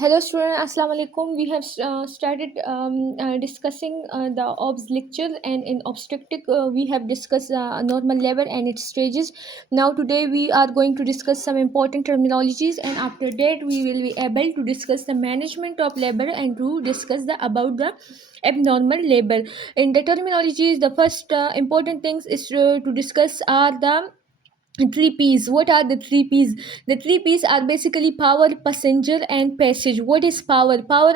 Hello student, Assalamu alaikum. We have started discussing the OBS lecture, and in obstetric we have discussed normal labor and its stages. Now today we are going to discuss some important terminologies, and after that we will be able to discuss the management of labor and to discuss about the abnormal labor. In the terminologies, the first important things is to discuss are the 3Ps. What are the 3Ps? The 3Ps are basically power, passenger, and passage. What is power? Power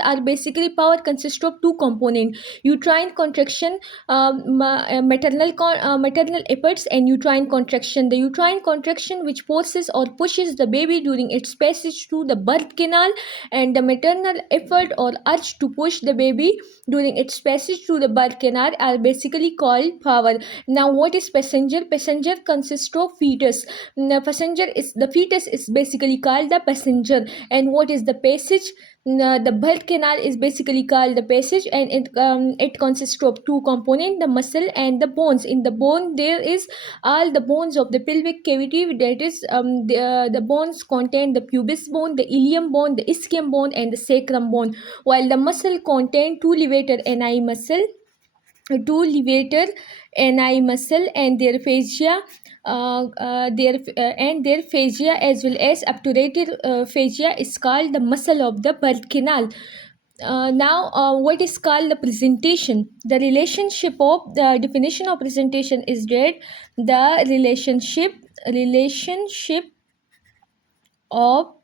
consists of two components: uterine contraction, maternal efforts, and uterine contraction. The uterine contraction, which forces or pushes the baby during its passage through the birth canal, and the maternal effort or urge to push the baby during its passage through the birth canal, are basically called power. Now, what is passenger? Passenger consists of fetus. The fetus is basically called the passenger. And what is the passage? The birth canal is basically called the passage, and it consists of two components: the muscle and the bones. In the bone, there is all the bones of the pelvic cavity. That is, the bones contain the pubis bone, the ilium bone, the ischium bone, and the sacrum bone, while the muscle contain two levator ani muscle, and their fascia, and their fascia, as well as obturator fascia, is called the muscle of the birth canal. Now, what is called the presentation? The definition of presentation is that the relationship of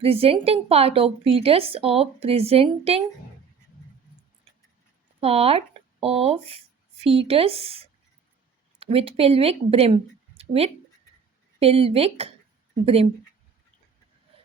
presenting part of fetus part of fetus with pelvic brim.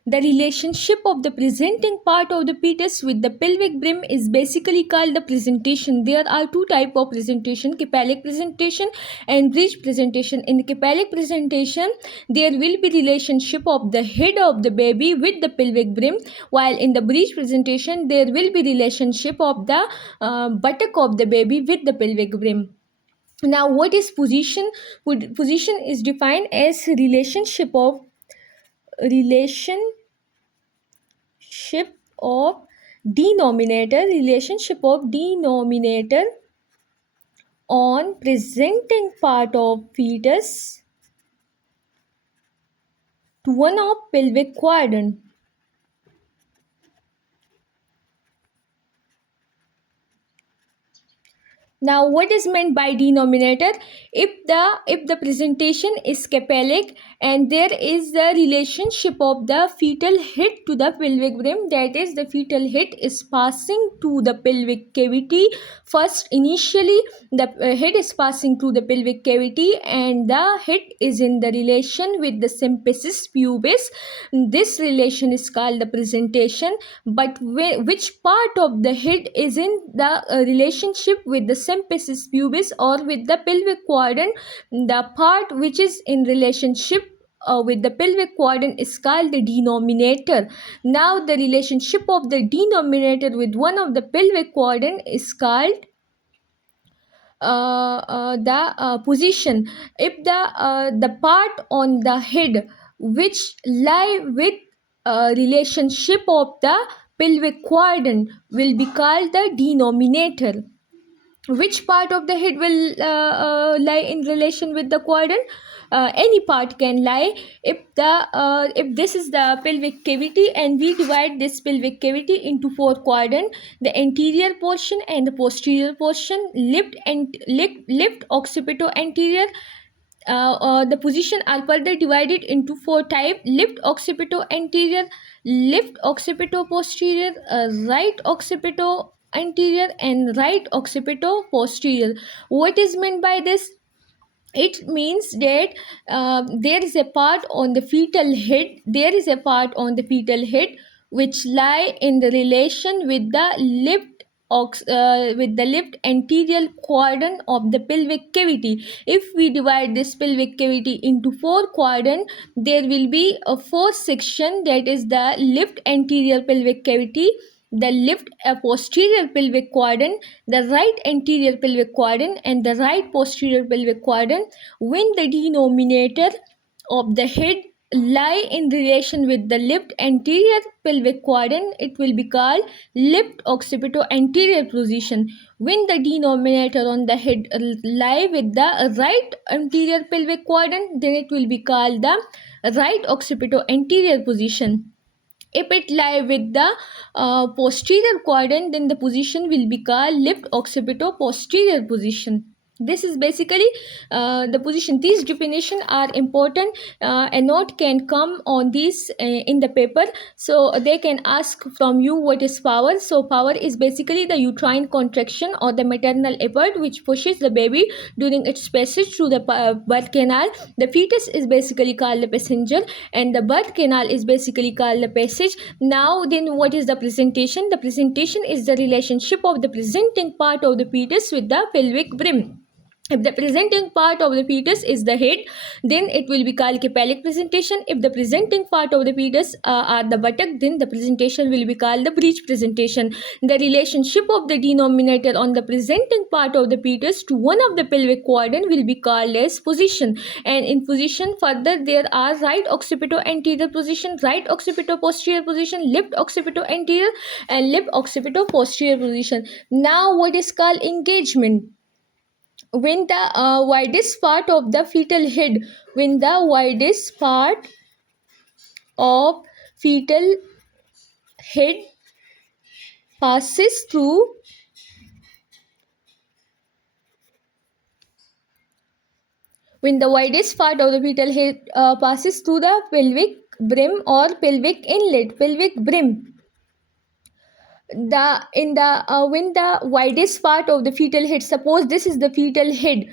The relationship of the presenting part of the fetus with the pelvic brim is basically called the presentation. There are two types of presentation: cephalic presentation and breech presentation. In the cephalic presentation, there will be relationship of the head of the baby with the pelvic brim, while in the breech presentation, there will be relationship of the buttock of the baby with the pelvic brim. Now, what is position? Position is defined as relationship of denominator on presenting part of fetus to one of pelvic quadrant. Now, what is meant by denominator? If the presentation is cephalic and there is the relationship of the fetal head to the pelvic brim, that is, the fetal head is passing to the pelvic cavity. First, initially, the head is passing through the pelvic cavity, and the head is in the relation with the symphysis pubis. This relation is called the presentation. But which part of the head is in the relationship with the symphysis pubis or with the pelvic quadrant? The part which is in relationship with the pelvic quadrant is called the denominator. Now, the relationship of the denominator with one of the pelvic quadrant is called the position. If the part on the head which lie with relationship of the pelvic quadrant will be called the denominator. Which part of the head will lie in relation with the quadrant? Any part can lie. If this is the pelvic cavity, and we divide this pelvic cavity into four quadrants: the anterior portion and the posterior portion, lift occipito anterior. The position are further divided into four types: lift occipito anterior, lift occipito posterior, right occipito anterior, and right occipito posterior. What is meant by this? It means that there is a part on the fetal head which lie in the relation with the left anterior quadrant of the pelvic cavity. If we divide this pelvic cavity into four quadrants, there will be a fourth section, that is the left anterior pelvic cavity, the left posterior pelvic quadrant, the right anterior pelvic quadrant, and the right posterior pelvic quadrant. When the denominator of the head lie in relation with the left anterior pelvic quadrant, it will be called left occipito-anterior position. When the denominator on the head lie with the right anterior pelvic quadrant, then it will be called the right occipito-anterior position. If it lie with the posterior quadrant, then the position will be called left occipito-posterior position. This is basically the position. These definitions are important. A note can come on these in the paper, so they can ask from you what is power. So power is basically the uterine contraction or the maternal effort which pushes the baby during its passage through the birth canal. The fetus is basically called the passenger, and the birth canal is basically called the passage. Now then, what is the presentation? The presentation is the relationship of the presenting part of the fetus with the pelvic brim. If the presenting part of the fetus is the head, then it will be called cephalic presentation. If the presenting part of the fetus are the buttock, then the presentation will be called the breech presentation. The relationship of the denominator on the presenting part of the fetus to one of the pelvic quadrant will be called as position. And in position further, there are right occipito-anterior position, right occipito-posterior position, left occipito-anterior and left occipito-posterior position. Now what is called engagement? When the widest part of the fetal head, when the widest part of fetal head passes through when the widest part of the fetal head passes through the pelvic brim or pelvic inlet, pelvic brim, the in the when the widest part of the fetal head, suppose this is the fetal head,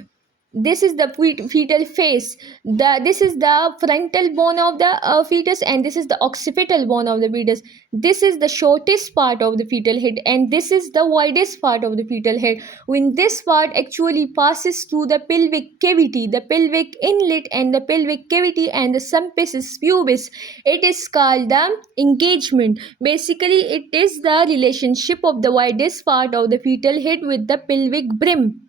this is the fetal face, this is the frontal bone of the fetus, and this is the occipital bone of the fetus. This is the shortest part of the fetal head, and this is the widest part of the fetal head. When this part actually passes through the pelvic cavity, the pelvic inlet and the pelvic cavity and the symphysis pubis, it is called the engagement. Basically it is the relationship of the widest part of the fetal head with the pelvic brim.